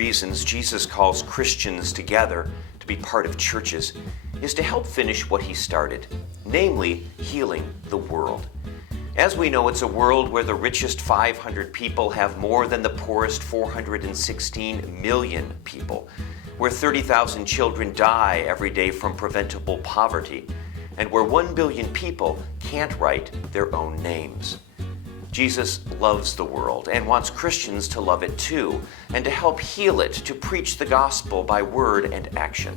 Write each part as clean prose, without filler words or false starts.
reasons Jesus calls Christians together to be part of churches is to help finish what he started, namely healing the world. As we know, it's a world where the richest 500 people have more than the poorest 416 million people, where 30,000 children die every day from preventable poverty, and where 1 billion people can't write their own names. Jesus loves the world and wants Christians to love it too, and to help heal it, to preach the gospel by word and action.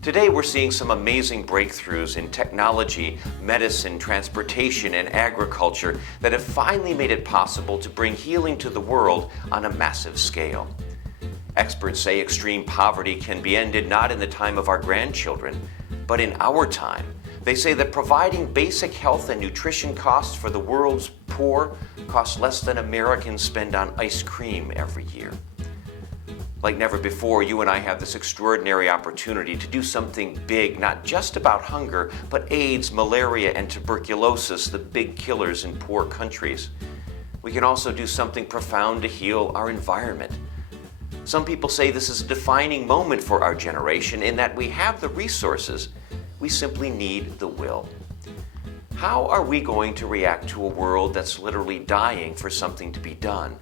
Today we're seeing some amazing breakthroughs in technology, medicine, transportation, and agriculture that have finally made it possible to bring healing to the world on a massive scale. Experts say extreme poverty can be ended not in the time of our grandchildren, but in our time. They say that providing basic health and nutrition costs for the world's poor costs less than Americans spend on ice cream every year. Like never before, you and I have this extraordinary opportunity to do something big, not just about hunger, but AIDS, malaria, and tuberculosis, the big killers in poor countries. We can also do something profound to heal our environment. Some people say this is a defining moment for our generation in that we have the resources, we simply need the will. How are we going to react to a world that's literally dying for something to be done?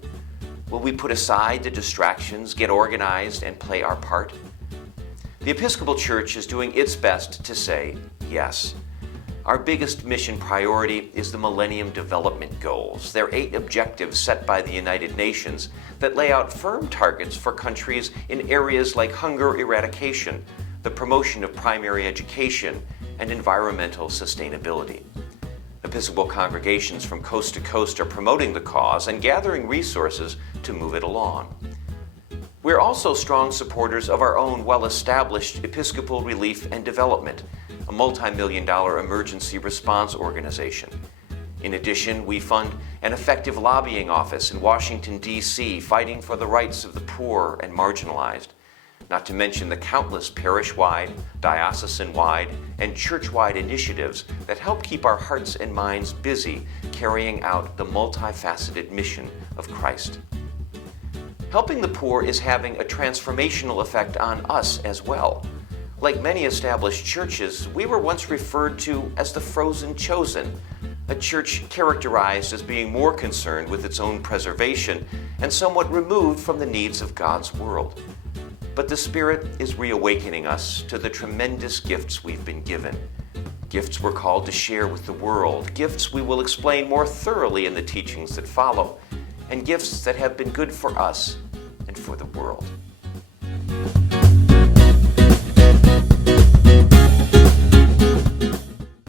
Will we put aside the distractions, get organized, and play our part? The Episcopal Church is doing its best to say yes. Our biggest mission priority is the Millennium Development Goals. They're 8 objectives set by the United Nations that lay out firm targets for countries in areas like hunger eradication, the promotion of primary education, and environmental sustainability. Episcopal congregations from coast to coast are promoting the cause and gathering resources to move it along. We're also strong supporters of our own well-established Episcopal Relief and Development, a multi-million-dollar emergency response organization. In addition, we fund an effective lobbying office in Washington, D.C., fighting for the rights of the poor and marginalized, not to mention the countless parish-wide, diocesan-wide, and church-wide initiatives that help keep our hearts and minds busy carrying out the multifaceted mission of Christ. Helping the poor is having a transformational effect on us as well. Like many established churches, we were once referred to as the frozen chosen, a church characterized as being more concerned with its own preservation and somewhat removed from the needs of God's world. But the Spirit is reawakening us to the tremendous gifts we've been given. Gifts we're called to share with the world, gifts we will explain more thoroughly in the teachings that follow, and gifts that have been good for us and for the world.